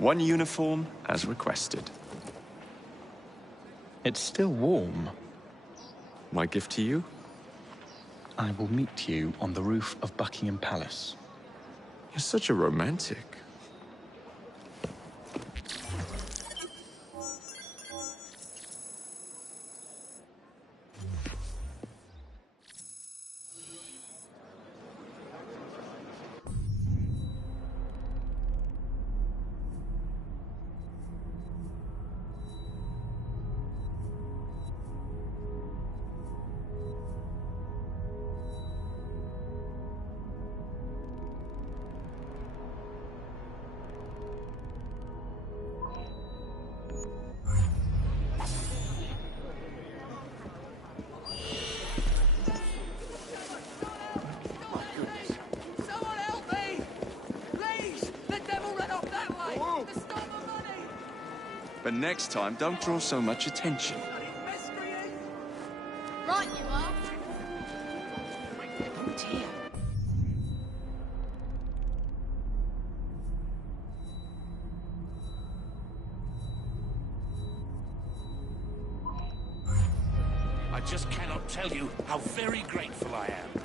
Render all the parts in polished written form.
One uniform as requested. It's still warm. My gift to you? I will meet you on the roof of Buckingham Palace. You're such a romantic. But next time, don't draw so much attention. Right, you are. Oh dear. I just cannot tell you how very grateful I am.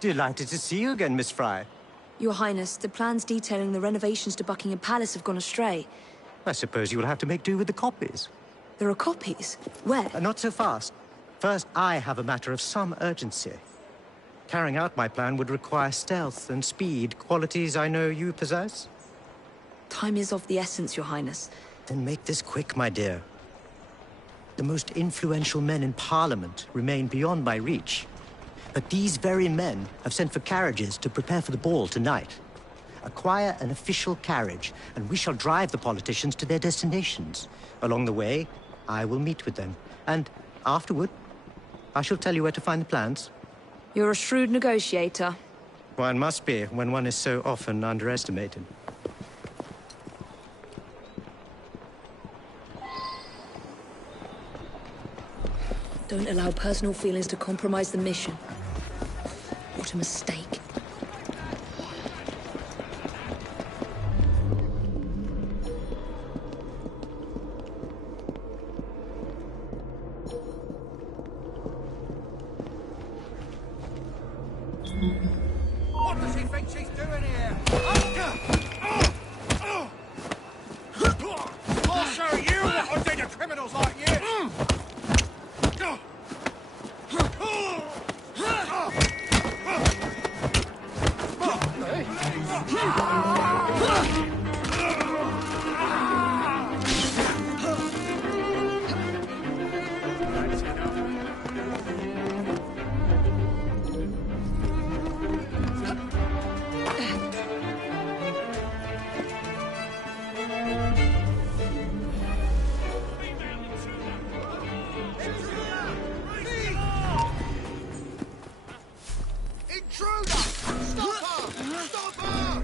Delighted to see you again, Miss Fry. Your Highness, the plans detailing the renovations to Buckingham Palace have gone astray. I suppose you will have to make do with the copies. There are copies? Where? Not so fast. First, I have a matter of some urgency. Carrying out my plan would require stealth and speed, qualities I know you possess. Time is of the essence, Your Highness. Then make this quick, my dear. The most influential men in Parliament remain beyond my reach. But these very men have sent for carriages to prepare for the ball tonight. Acquire an official carriage, and we shall drive the politicians to their destinations. Along the way, I will meet with them. And afterward, I shall tell you where to find the plans. You're a shrewd negotiator. One must be when one is so often underestimated. Don't allow personal feelings to compromise the mission. What a mistake. What does she think she's doing here? I'll show you what I do to criminals like you! Intruder! Stop her! Stop her!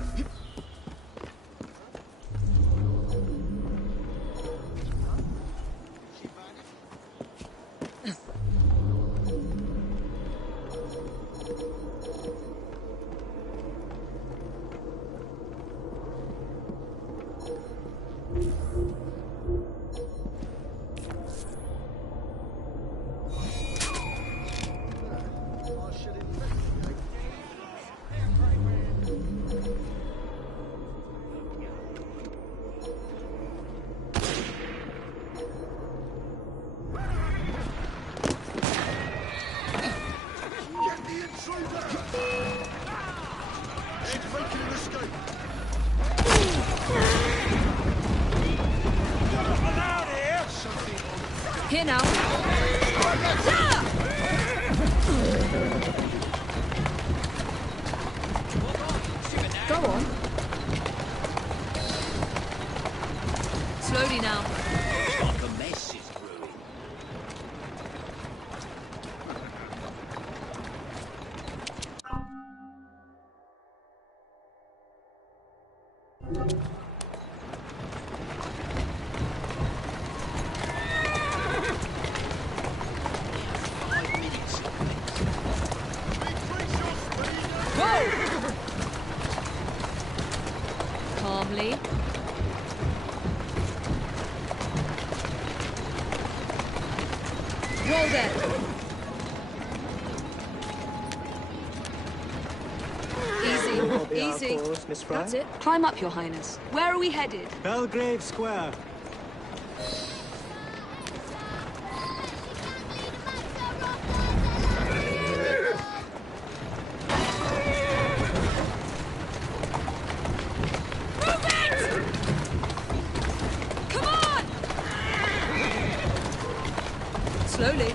Here now. Go on. Slowly now. The mess is brewing. Calmly. Roll there. Easy. Easy. Course, Miss Fry. That's it. Climb up, Your Highness. Where are we headed? Belgrave Square. Come on! Slowly.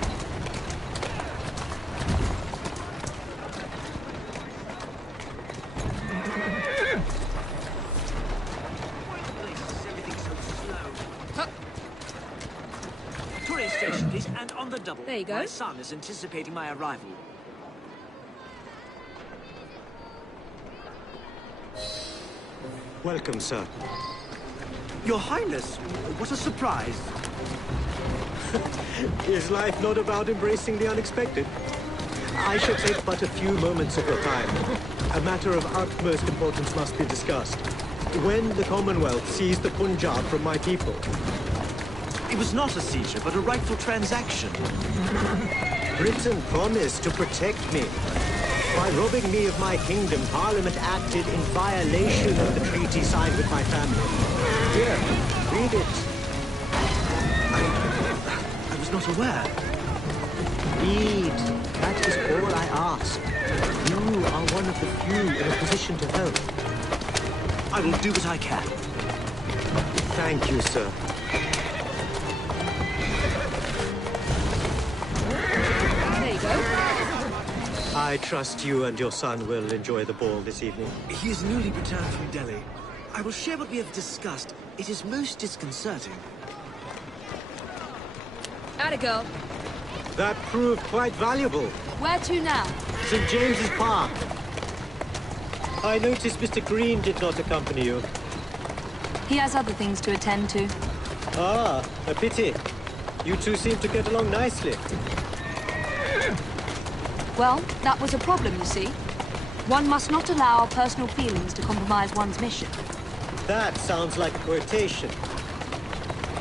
Tourist station, please, and on the double. There you go. My son is anticipating my arrival. Welcome, sir. Your Highness, what a surprise. Is life not about embracing the unexpected? I shall take but a few moments of your time. A matter of utmost importance must be discussed. When the Commonwealth seized the Punjab from my people, It was not a seizure, but a rightful transaction. Britain promised to protect me. By robbing me of my kingdom, Parliament acted in violation of the treaty signed with my family. Here, read it. I was not aware. Read. That is all I ask. You are one of the few in a position to help. I will do what I can. Thank you, sir. I trust you and your son will enjoy the ball this evening. He is newly returned from Delhi. I will share what we have discussed. It is most disconcerting. Atta girl. That proved quite valuable. Where to now? St. James's Park. I noticed Mr. Green did not accompany you. He has other things to attend to. Ah, a pity. You two seem to get along nicely. Well, that was a problem, you see. One must not allow personal feelings to compromise one's mission. That sounds like a quotation.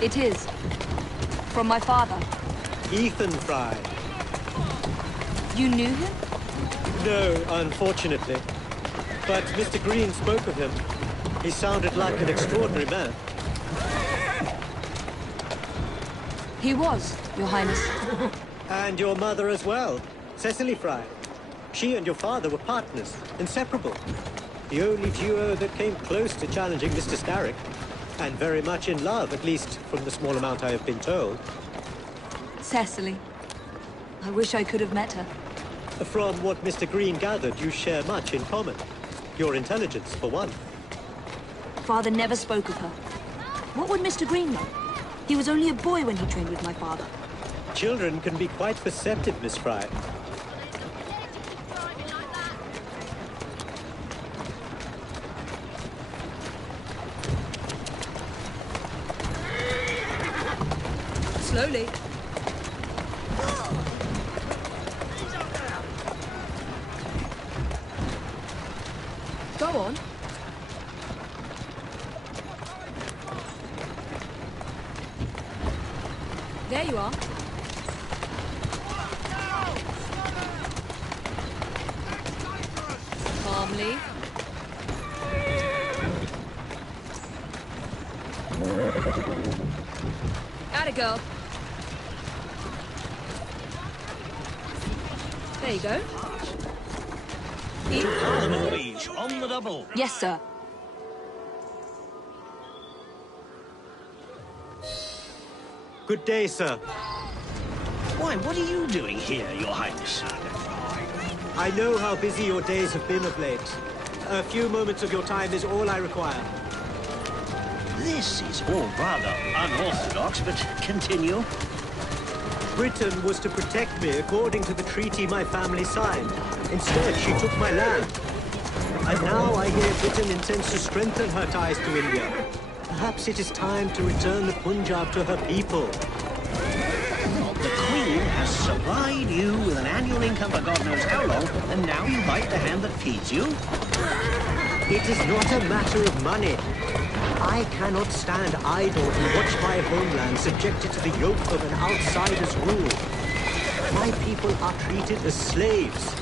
It is. From my father. Ethan Fry. You knew him? No, unfortunately. But Mr. Green spoke of him. He sounded like an extraordinary man. He was, Your Highness. And your mother as well, Cecily Fry. She and your father were partners, inseparable. The only duo that came close to challenging Mr. Starrick. And very much in love, at least from the small amount I have been told. Cecily. I wish I could have met her. From what Mr. Green gathered, you share much in common. Your intelligence, for one. Father never spoke of her. What would Mr. Green know? He was only a boy when he trained with my father. Children can be quite perceptive, Miss Fry. Slowly. Go on. There you are. Calmly. Atta girl. There you go. Eat. Please, on the double. Yes, sir. Good day, sir. Why, what are you doing here, Your Highness? I know how busy your days have been of late. A few moments of your time is all I require. This is all rather unorthodox, but continue. Britain was to protect me according to the treaty my family signed. Instead, she took my land. And now I hear Britain intends to strengthen her ties to India. Perhaps it is time to return the Punjab to her people. The Queen has supplied you with an annual income for God knows how long, and now you bite the hand that feeds you? It is not a matter of money. I cannot stand idle and watch my homeland subjected to the yoke of an outsider's rule. My people are treated as slaves.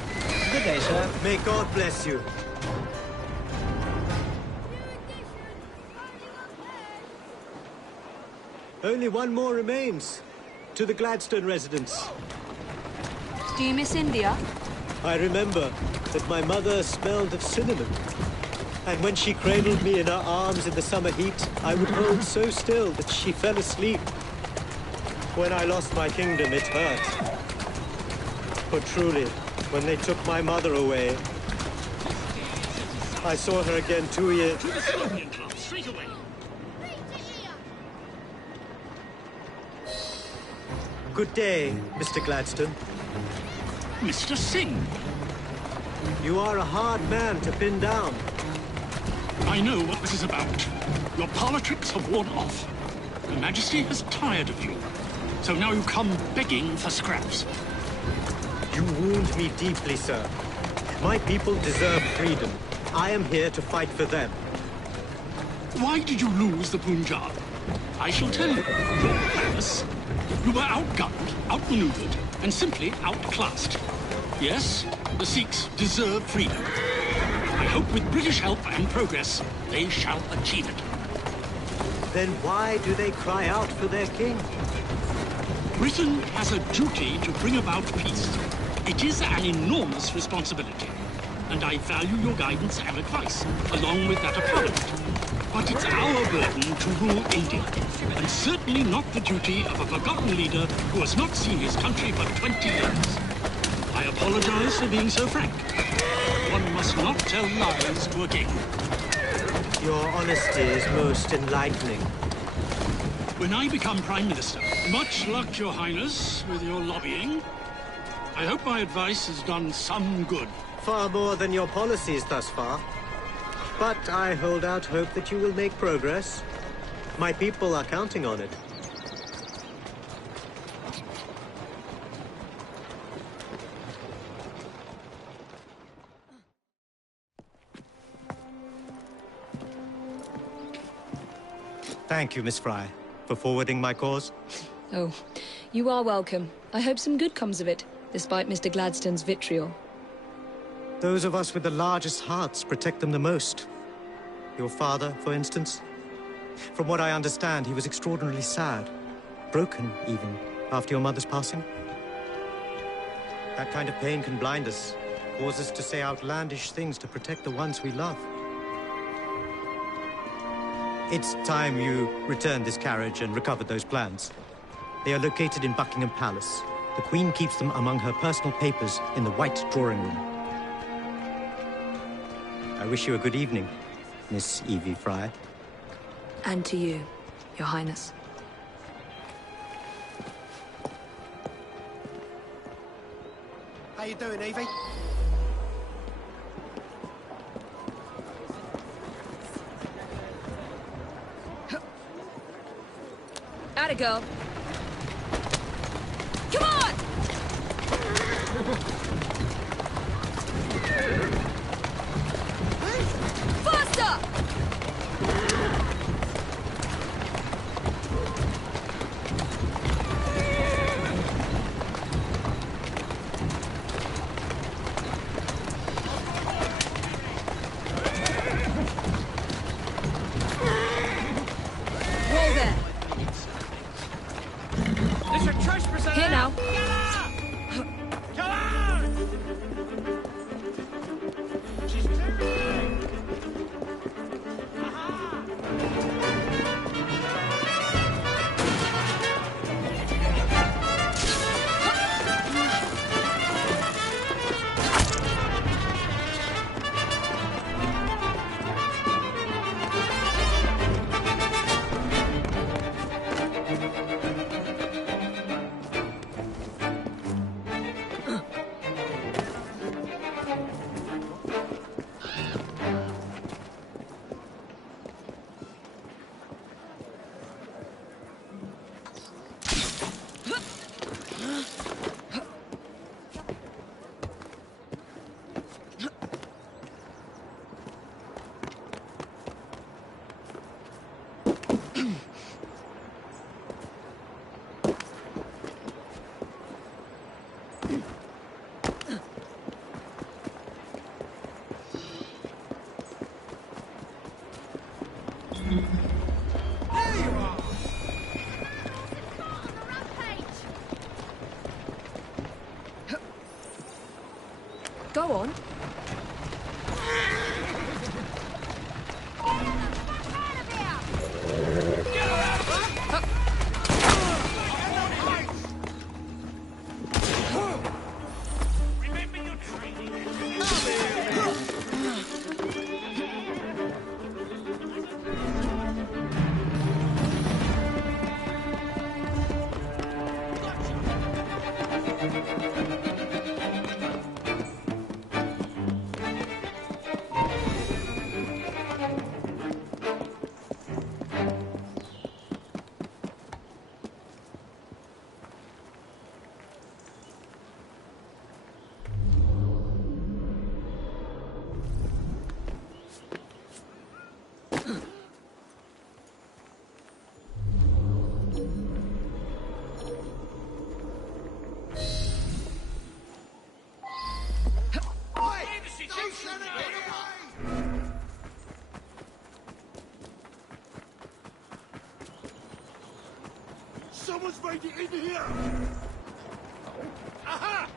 Good day, sir. May God bless you. Only one more remains. To the Gladstone residence. Do you miss India? I remember that my mother smelled of cinnamon. And when she cradled me in her arms in the summer heat, I would hold so still that she fell asleep. When I lost my kingdom, it hurt. But truly, when they took my mother away, I saw her again 2 years... To the Scorpion Club, straight away. Good day, Mr. Gladstone. Mr. Singh. You are a hard man to pin down. I know what this is about. Your politics have worn off. Her Majesty has tired of you. So now you come begging for scraps. You wound me deeply, sir. My people deserve freedom. I am here to fight for them. Why did you lose the Punjab? I shall tell you. Your Highness. You were outgunned, outmaneuvered, and simply outclassed. Yes, the Sikhs deserve freedom. I hope with British help and progress, they shall achieve it. Then why do they cry out for their king? Britain has a duty to bring about peace. It is an enormous responsibility, and I value your guidance and advice, along with that of Parliament. But it's our burden to rule India, and certainly not the duty of a forgotten leader who has not seen his country for 20 years. I apologize for being so frank. One must not tell lies to a king. Your honesty is most enlightening. When I become Prime Minister, much luck, Your Highness, with your lobbying. I hope my advice has done some good. Far more than your policies thus far. But I hold out hope that you will make progress. My people are counting on it. Thank you, Miss Fry, for forwarding my cause. Oh, you are welcome. I hope some good comes of it, despite Mr. Gladstone's vitriol. Those of us with the largest hearts protect them the most. Your father, for instance. From what I understand, he was extraordinarily sad. Broken, even, after your mother's passing. That kind of pain can blind us, cause us to say outlandish things to protect the ones we love. It's time you returned this carriage and recovered those plans. They are located in Buckingham Palace. The Queen keeps them among her personal papers in the White Drawing Room. I wish you a good evening, Miss Evie Fry. And to you, Your Highness. How you doing, Evie? Atta girl. Come on! Faster! Whoa there! Here now. Go on. Someone's made it in here! Aha!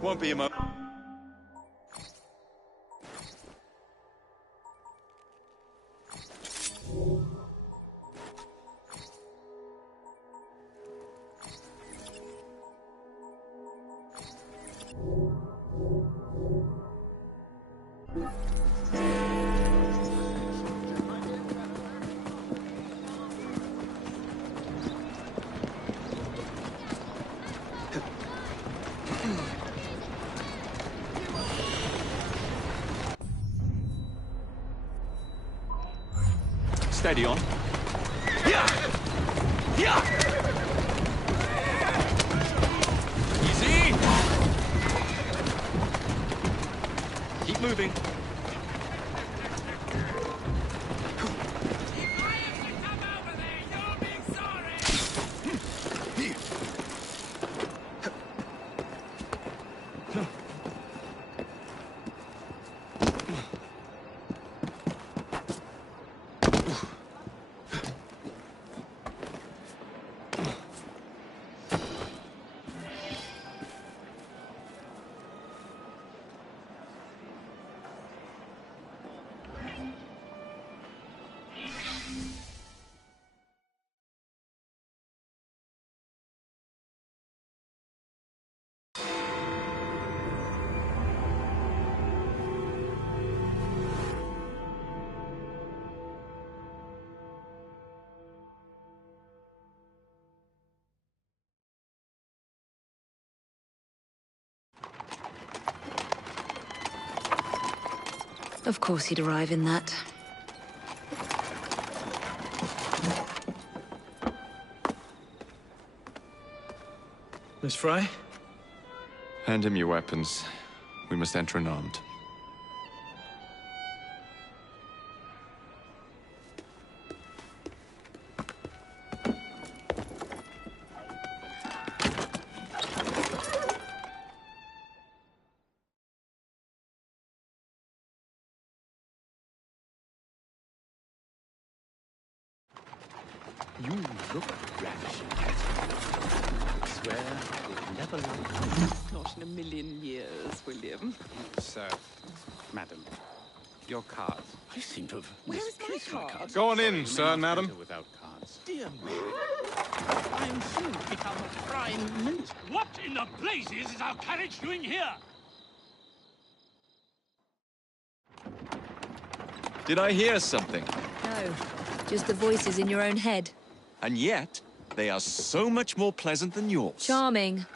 Won't be a moment. Steady on. Easy. Keep moving. Of course he'd arrive in that. Miss Fry? Hand him your weapons. We must enter unarmed. You look ravishing. I swear we'll never leave. Not in a million years, William. Sir, madam, your cards. I seem to have Where is my misplaced card? cards. Go on in, sir, madam. Without cards. Dear me. I'm soon to become a prime minister. What in the blazes is our carriage doing here? Did I hear something? No, just the voices in your own head. And yet, they are so much more pleasant than yours. Charming.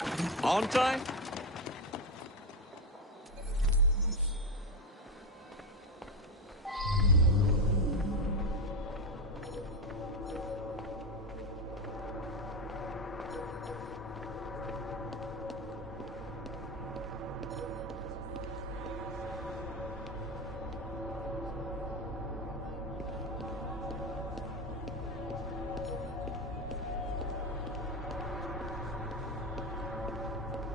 Aren't I?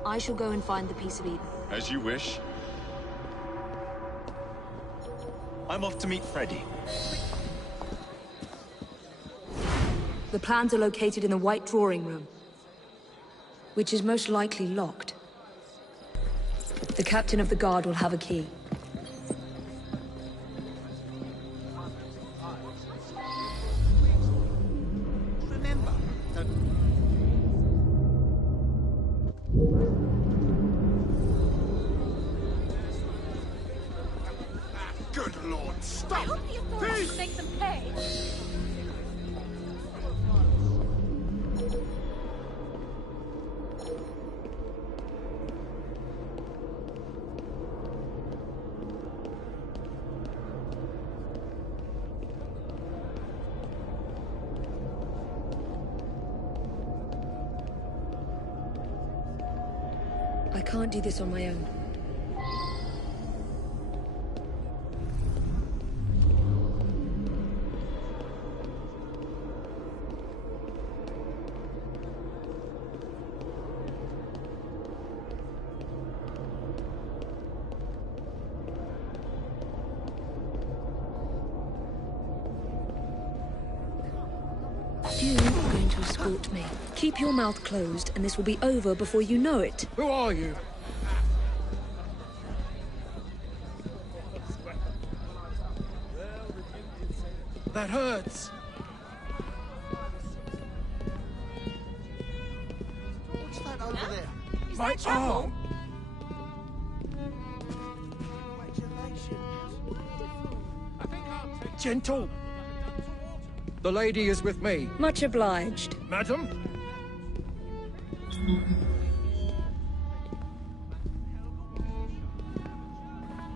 I shall go and find the Piece of Eden. As you wish. I'm off to meet Freddy. The plans are located in the White Drawing Room, which is most likely locked. The captain of the guard will have a key. Remember that Good Lord, I stop! hope the authorities make them pay. I can't do this on my own. You are going to escort me. Keep your mouth closed, and this will be over before you know it. Who are you? That hurts. What's that over there? Is My that trouble? arm. Gentle. The lady is with me. Much obliged. Madam?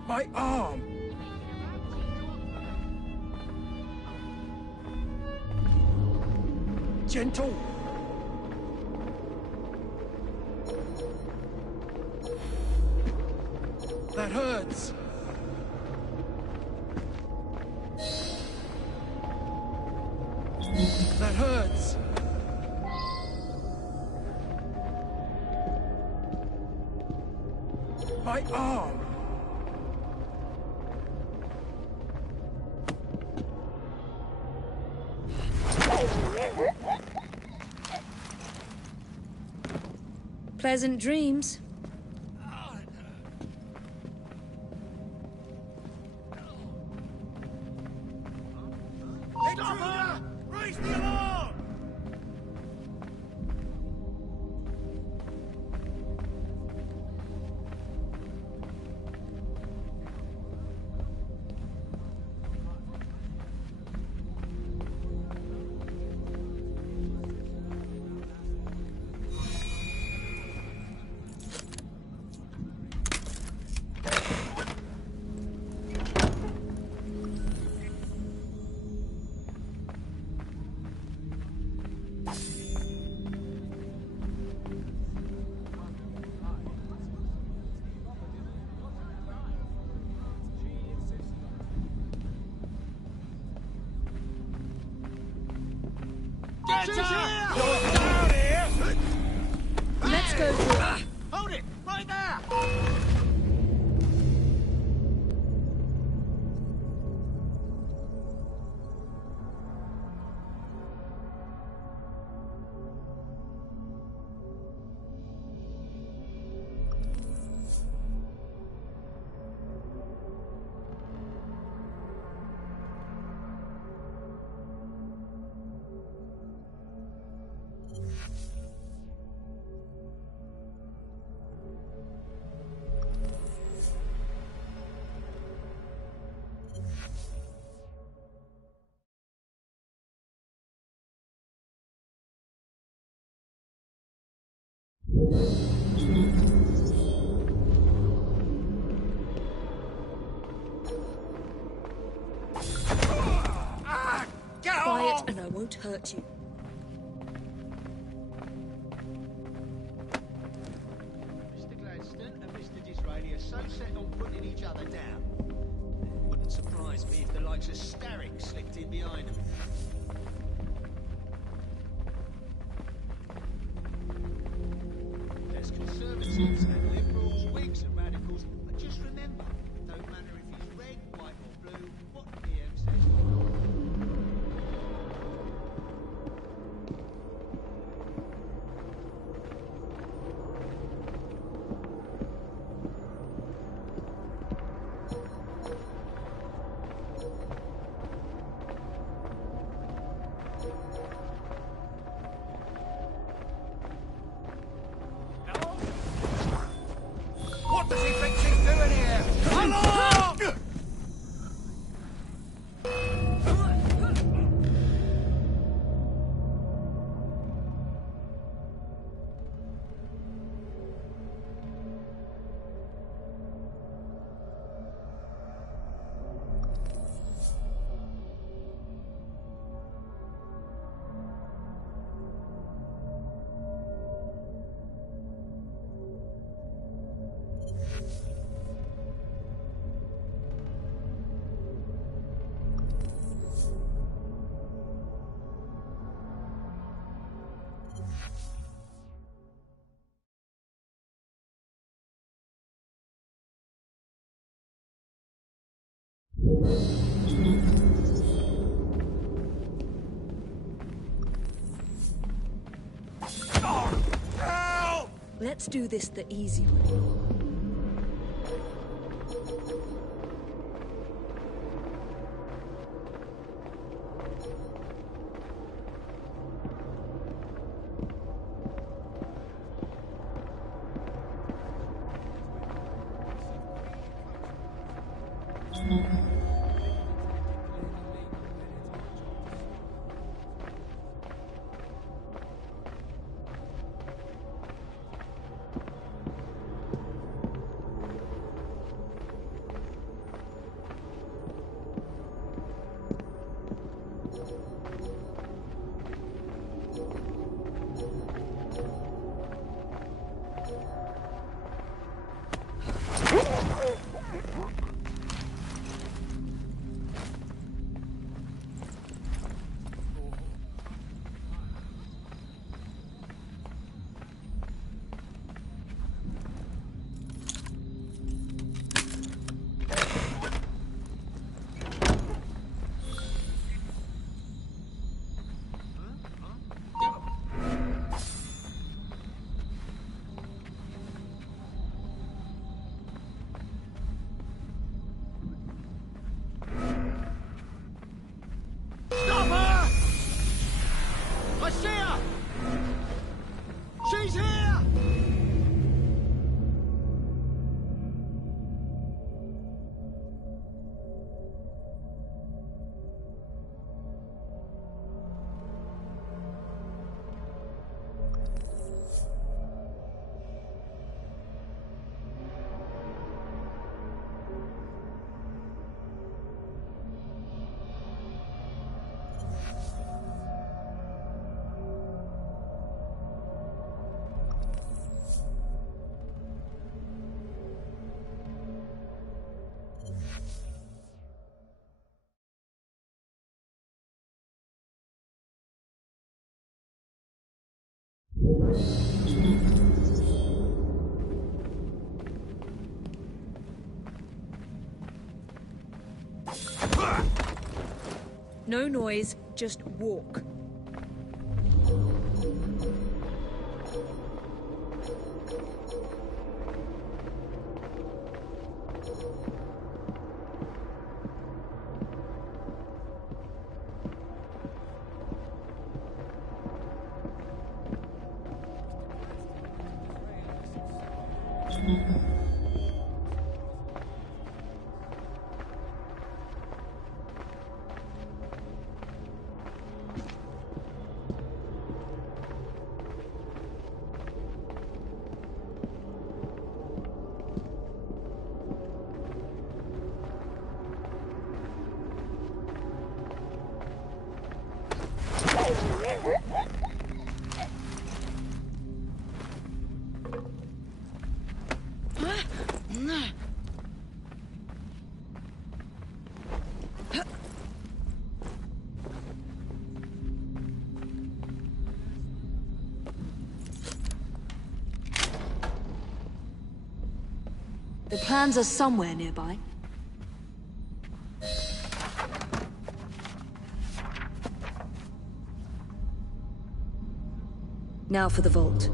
My arm. Gentle. That hurts. That hurts. My arm. Pleasant dreams. Intruder! Raise the alarm! Get her! You're down here! Let's go for it. Hold it! Right there! Quiet, and I won't hurt you. Mr. Gladstone and Mr. Disraeli are so set on putting each other down. Wouldn't surprise me if the likes of Starrick slipped in behind them. There's conservatives and liberals, Whigs and radicals, but just remember, don't matter if he's red, white or blue, what the PM says. Let's do this the easy way. Stop her! I see her! She's here! No noise, just walk. The plans are somewhere nearby. Now for the vault.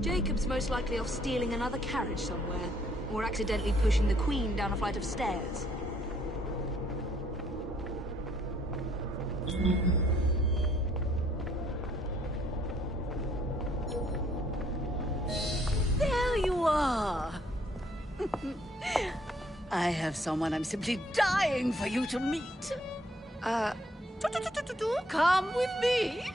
Jacob's most likely off stealing another carriage somewhere, or accidentally pushing the Queen down a flight of stairs. There you are! I have someone I'm simply dying for you to meet. Come with me.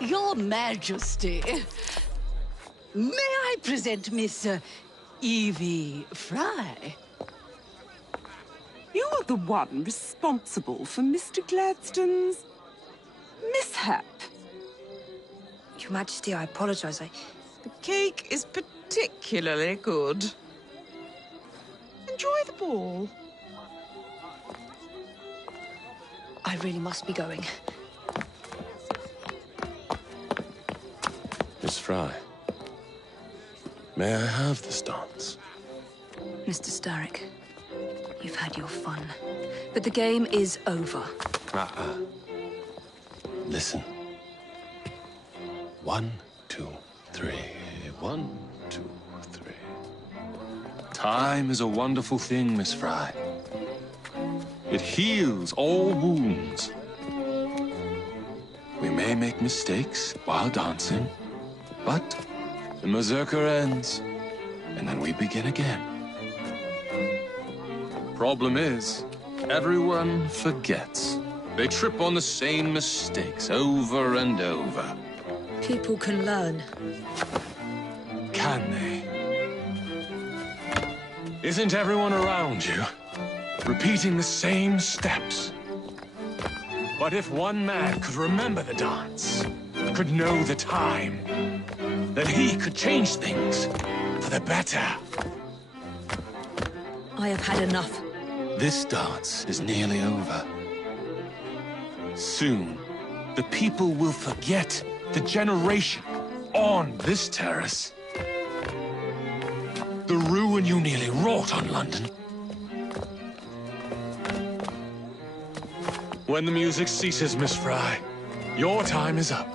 Your Majesty, may I present Miss Evie Fry? You're the one responsible for Mr. Gladstone's mishap. Your Majesty, I apologize. The cake is particularly good. Enjoy the ball. I really must be going. Miss Fry, may I have this dance? Mr. Starrick, you've had your fun, but the game is over. Listen. 1, 2, 3. 1, 2, 3. Time is a wonderful thing, Miss Fry. It heals all wounds. We may make mistakes while dancing, but the Berserker ends, and then we begin again. Problem is, everyone forgets. They trip on the same mistakes over and over. People can learn. Can they? Isn't everyone around you repeating the same steps? But if one man could remember the dance, could know the time, then he could change things for the better. I have had enough. This dance is nearly over. Soon, the people will forget the generation on this terrace. The ruin you nearly wrought on London. When the music ceases, Miss Fry, your time is up.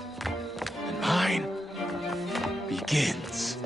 And mine begins.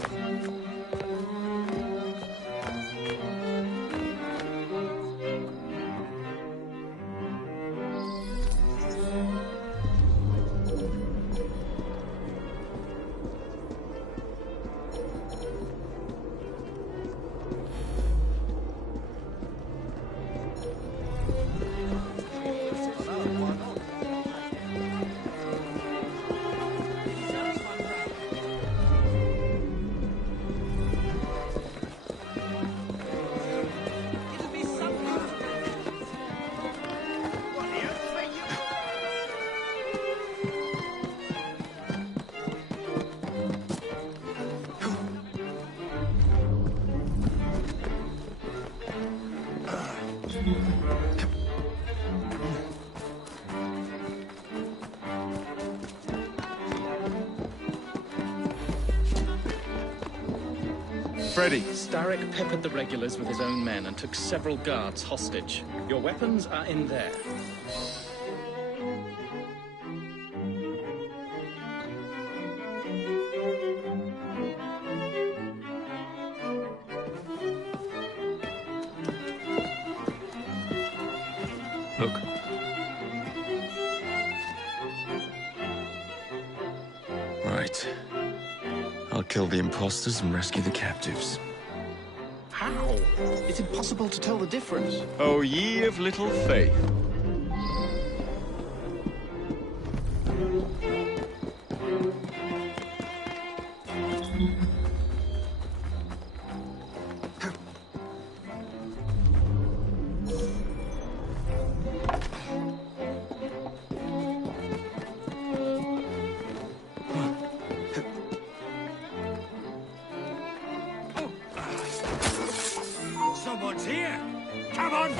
Freddy. Starrick peppered the regulars with his own men and took several guards hostage. Your weapons are in there. Look. Right. I'll kill the imposters and rescue the captives. How? It's impossible to tell the difference. Oh, ye of little faith. Someone's here! Come on!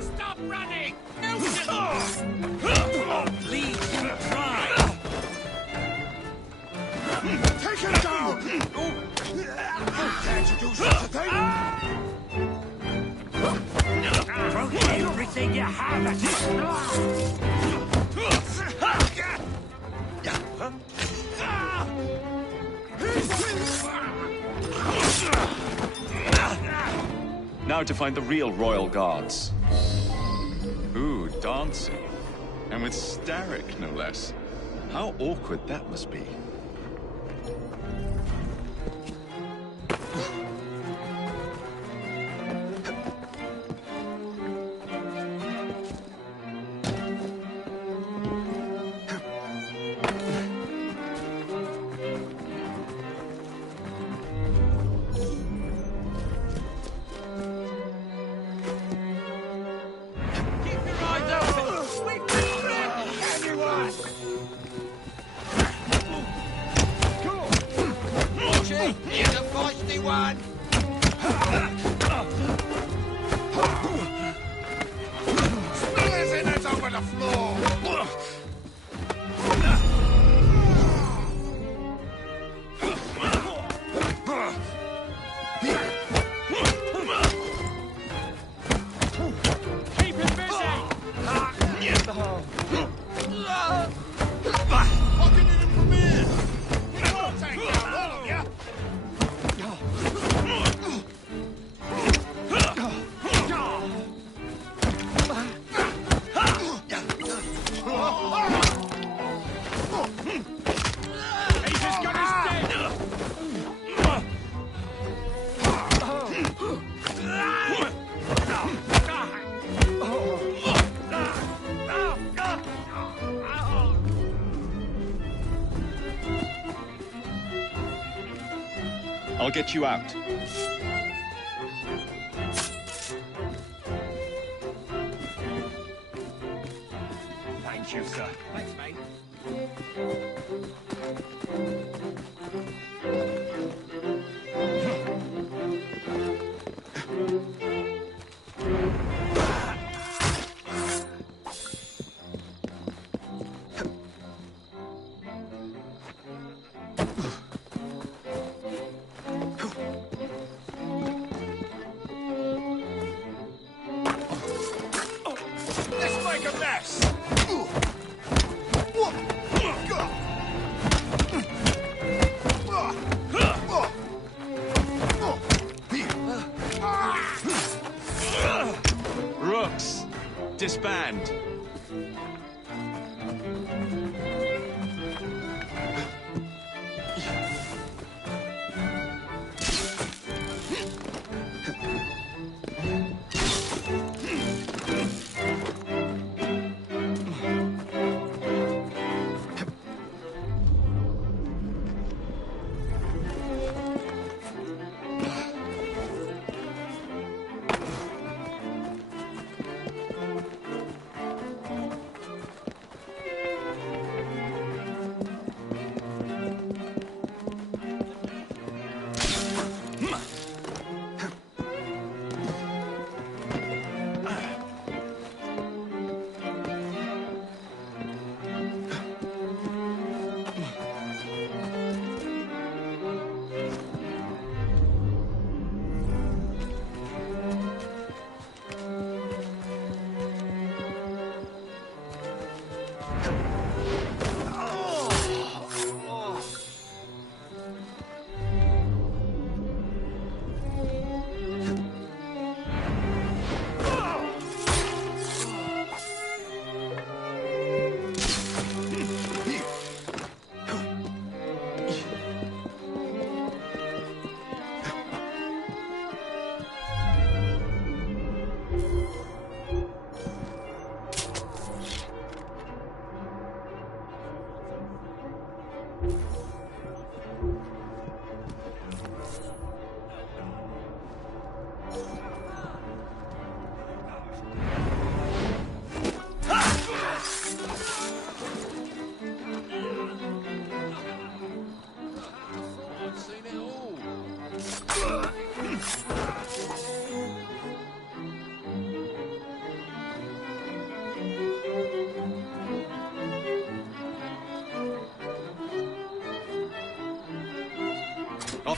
Stop running! Please, try! Take him down! Can't you do such a thing? Throw everything you have at it! Now to find the real royal guards. Ooh, dancing. And with Starrick, no less. How awkward that must be. You're the feisty one! Spill his innards over the floor! Keep him busy! Fucking him from here! Take down all of you! He's as good as dead! I'll get you out. Thank you, sir. Thanks, mate. Let's make a mess!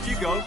Off you go.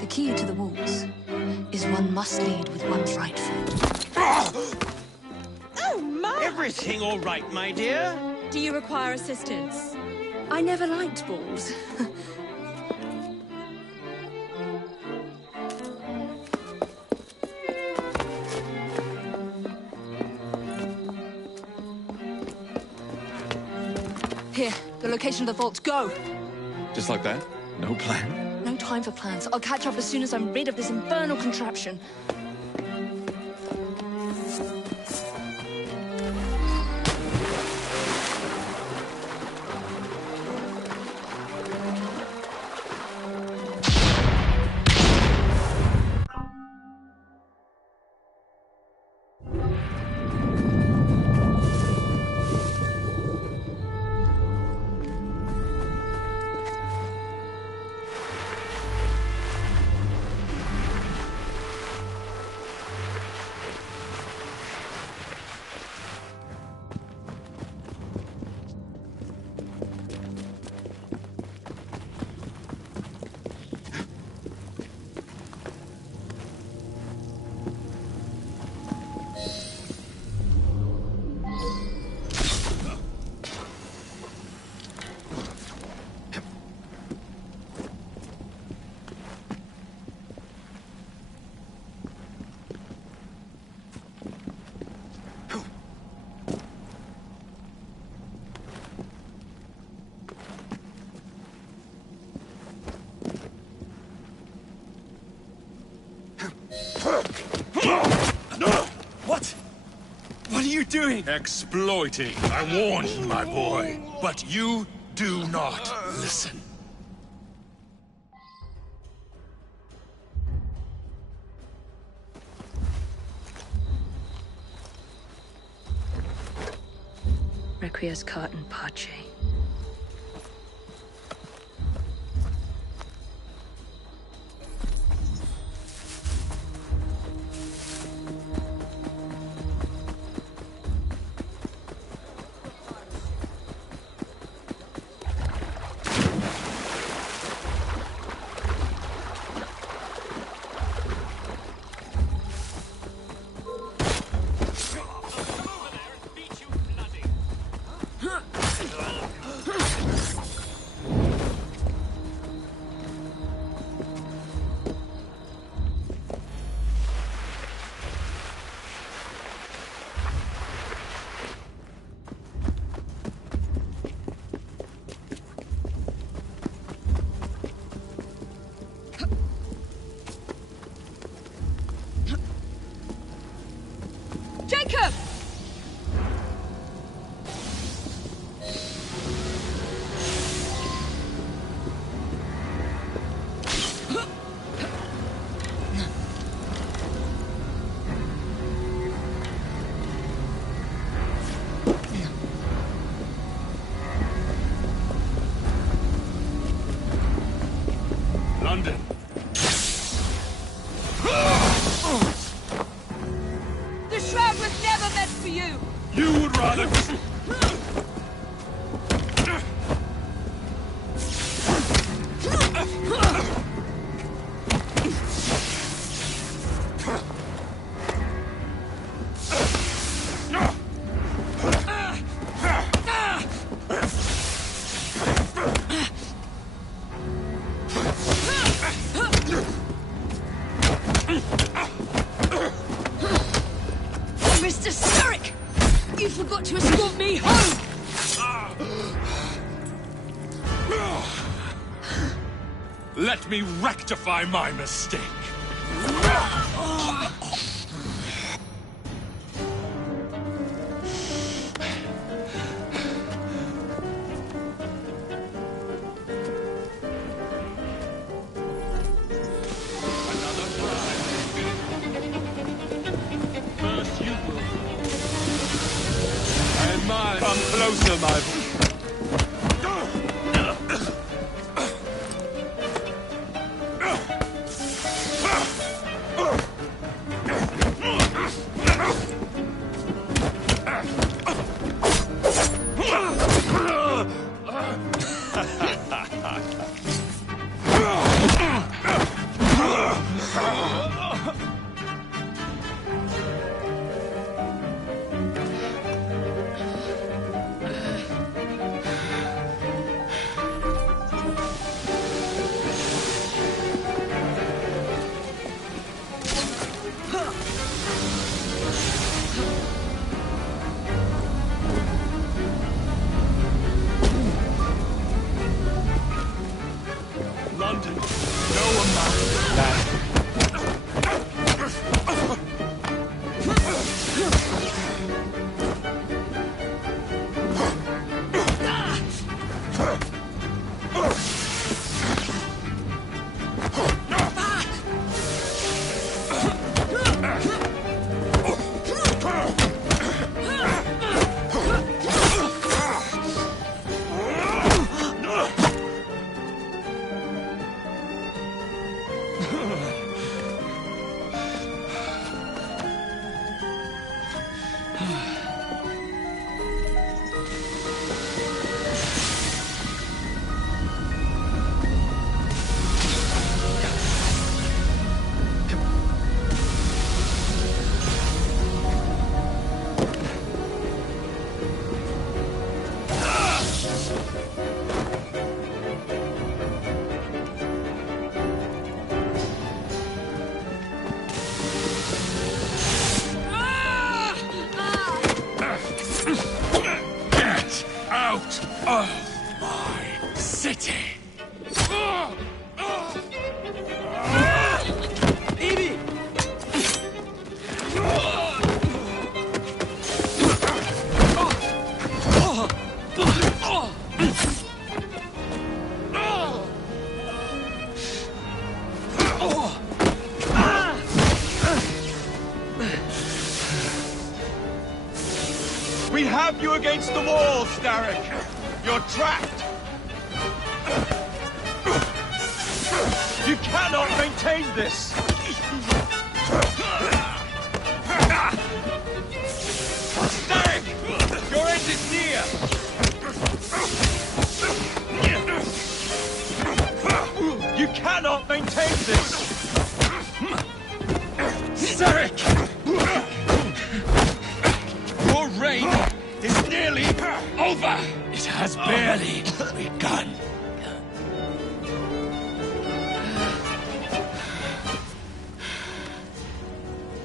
The key to the walls is one must lead with one's right foot. Oh, my! Everything all right, my dear? Do you require assistance? I never liked balls. Here, the location of the vault. Go! Just like that? No plan? No time for plans. I'll catch up as soon as I'm rid of this infernal contraption. What are you doing? Exploiting. I warned you, my boy. But you do not listen. Requiescat cart in pace. Jacob! London. you! You would rather... Mr. Starrick! You forgot to escort me home! Let me rectify my mistake. Come closer, my boy. London, no amount that. Of my city! Evie! We have you against the wall, Starrick. You're trapped. You cannot maintain this. Starrick, your end is near. You cannot maintain this. Starrick, your reign is nearly over. It has barely begun.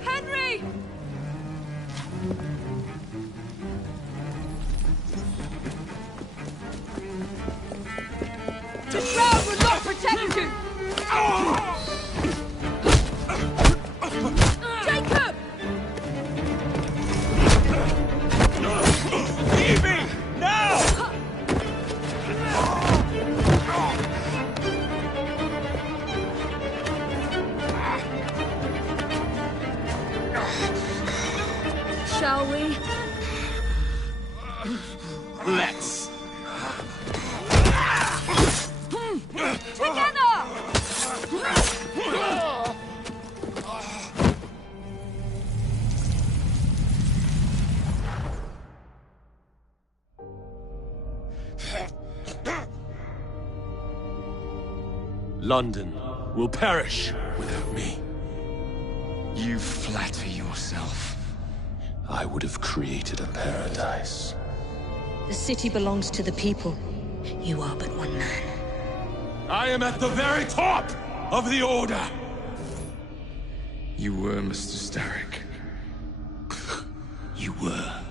Henry! The crowd will not protect you! Jacob! Evie, now! Shall we? Let's. Together! London will perish without me. You flatter yourself. I would have created a paradise. The city belongs to the people. You are but one man. I am at the very top of the Order! You were Mr. Starrick. You were.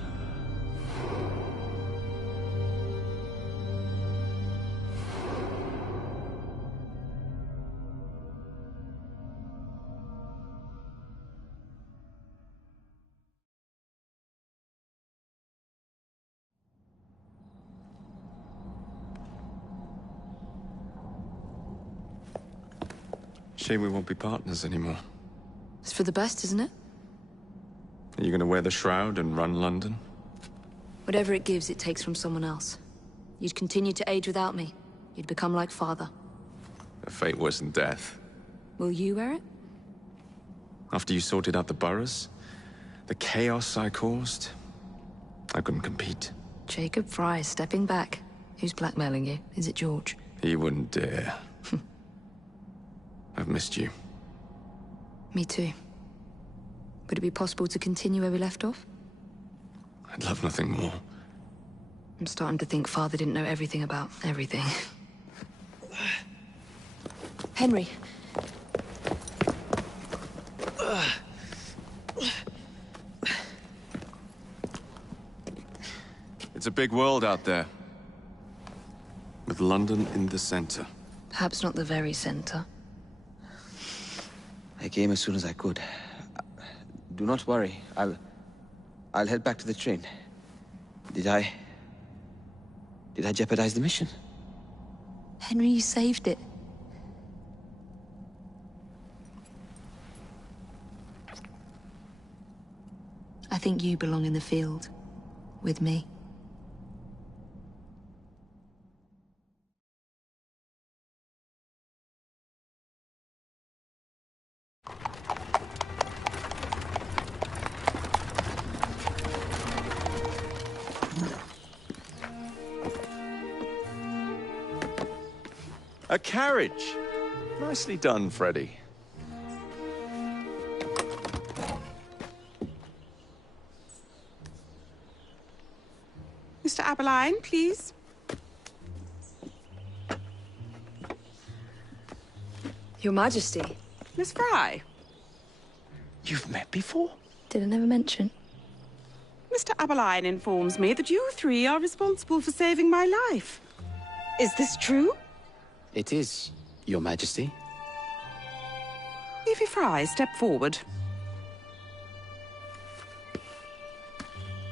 Shame we won't be partners anymore. It's for the best, isn't it? Are you gonna wear the shroud and run London? Whatever it gives, it takes from someone else. You'd continue to age without me. You'd become like father. The fate wasn't death. Will you wear it? After you sorted out the boroughs, the chaos I caused, I couldn't compete. Jacob Fry is stepping back. Who's blackmailing you? Is it George? He wouldn't dare. I've missed you. Me too. Would it be possible to continue where we left off? I'd love nothing more. I'm starting to think Father didn't know everything about everything. Henry. It's a big world out there. With London in the center. Perhaps not the very center. I came as soon as I could. Do not worry. I'll head back to the train. Did I jeopardize the mission? Henry, you saved it. I think you belong in the field. With me. A carriage! Nicely done, Freddy. Mr. Aberline, please. Your Majesty. Miss Fry. You've met before? Did I never mention? Mr. Aberline informs me that you three are responsible for saving my life. Is this true? It is, Your Majesty. Evie Fry, step forward.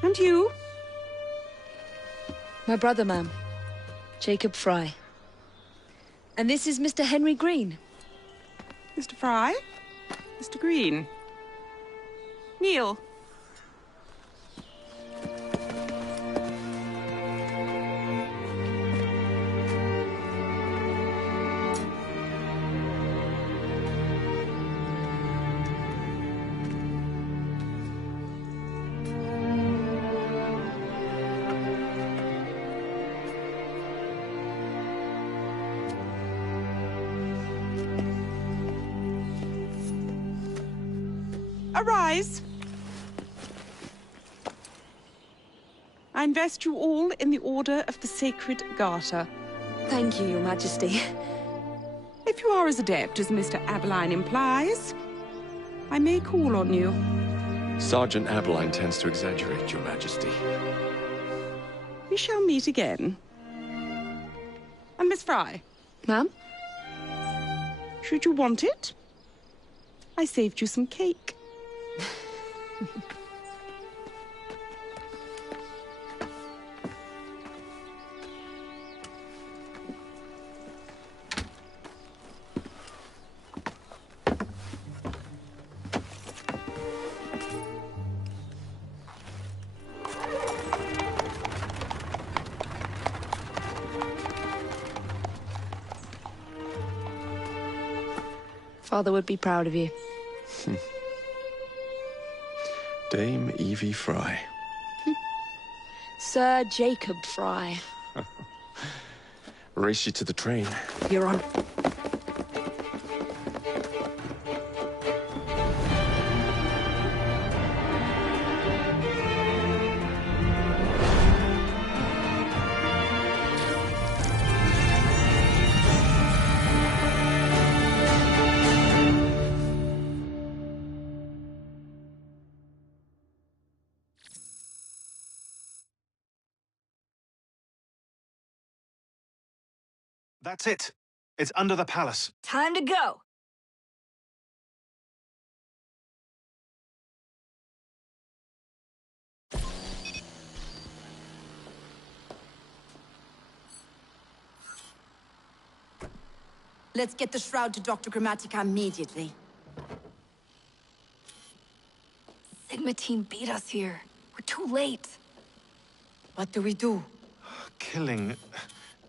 And you? My brother, ma'am. Jacob Fry. And this is Mr. Henry Green. Mr. Fry? Mr. Green? Kneel. Arise. I invest you all in the Order of the Sacred Garter. Thank you, Your Majesty. If you are as adept as Mr. Aberline implies, I may call on you. Sergeant Aberline tends to exaggerate, Your Majesty. We shall meet again. And Miss Fry? Ma'am? Should you want it? I saved you some cake. Father would be proud of you. Dame Evie Fry. Sir Jacob Fry. Race you to the train. You're on. That's it. It's under the palace. Time to go! Let's get the shroud to Dr. Grammatica immediately. Sigma team beat us here. We're too late. What do we do? Killing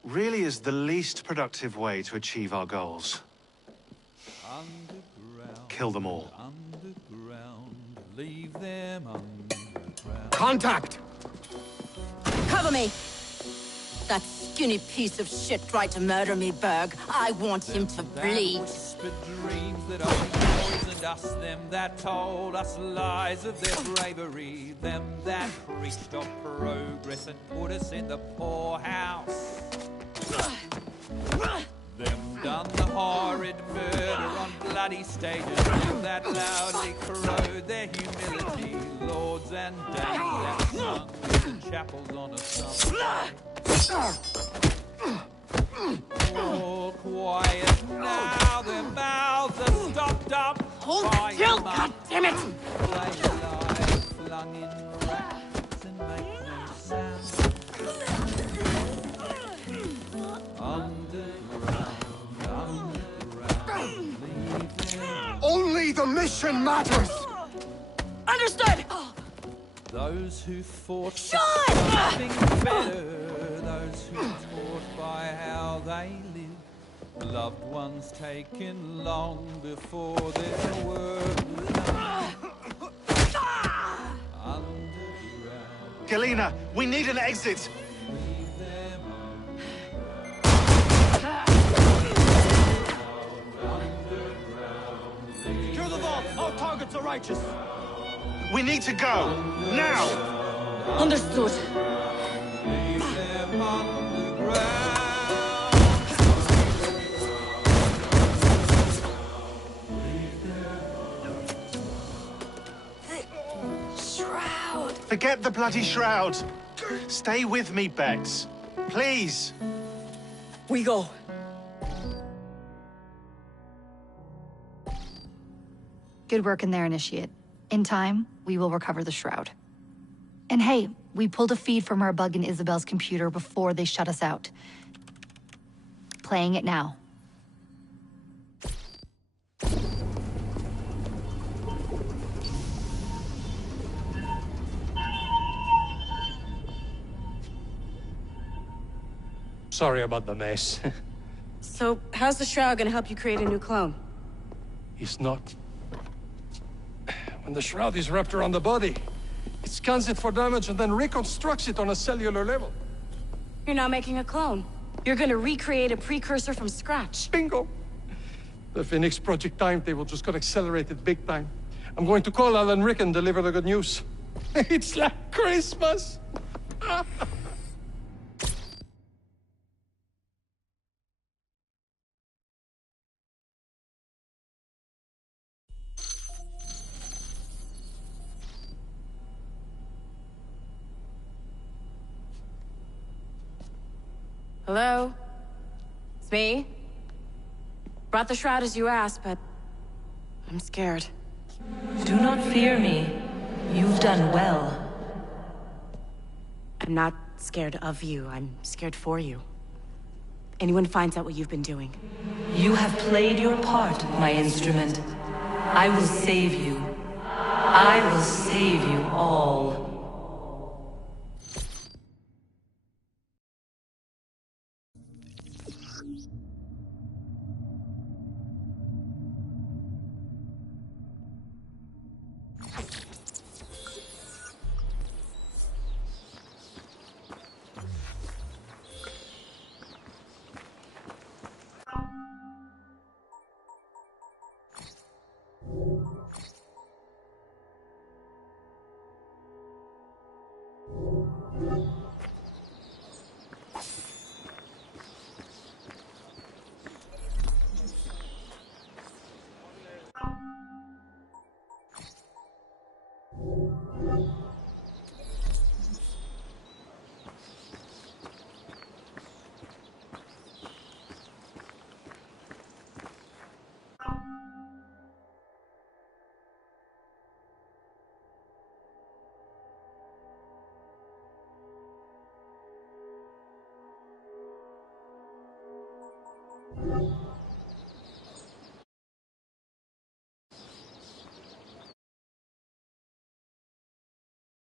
really is the least productive way to achieve our goals. Kill them all. Leave them underground. Contact! Cover me! That skinny piece of shit tried to murder me, Berg. I want him to bleed. Whispered dreams that only poisoned us, them that told us lies of their bravery, them that preached of progress and put us in the poorhouse. Them done the horrid murder on bloody stages, them that loudly corrode their humility, lords and dames that sung in the chapels on a Sunday. All quiet now, their mouths are stopped up. Hold still, goddammit! They lie flung in racks and make no sound. Underground, leave them. Only the mission matters! Understood! Those who fought for Shut! something better, those who taught by how they live, loved ones taken long before their work was done. Underground, Galena, we need an exit! leave them Secure the vault! All targets are righteous! We need to go! Now! Understood. leave them underground. Shroud! Forget the bloody shroud! Stay with me, Bex. Please! We go. Good work in there, Initiate. In time, we will recover the shroud. And hey, we pulled a feed from our bug in Isabel's computer before they shut us out. Playing it now. Sorry about the mess. So, how's the shroud gonna help you create a new clone? It's not. When the shroud is wrapped around the body, it scans it for damage and then reconstructs it on a cellular level. You're not making a clone. You're gonna recreate a precursor from scratch. Bingo! The Phoenix Project timetable just got accelerated big time. I'm going to call Alan Rick and deliver the good news. It's like Christmas! Hello? It's me? Brought the shroud as you asked, but I'm scared. Do not fear me. You've done well. I'm not scared of you. I'm scared for you. Anyone finds out what you've been doing. You have played your part, my instrument. I will save you. I will save you all.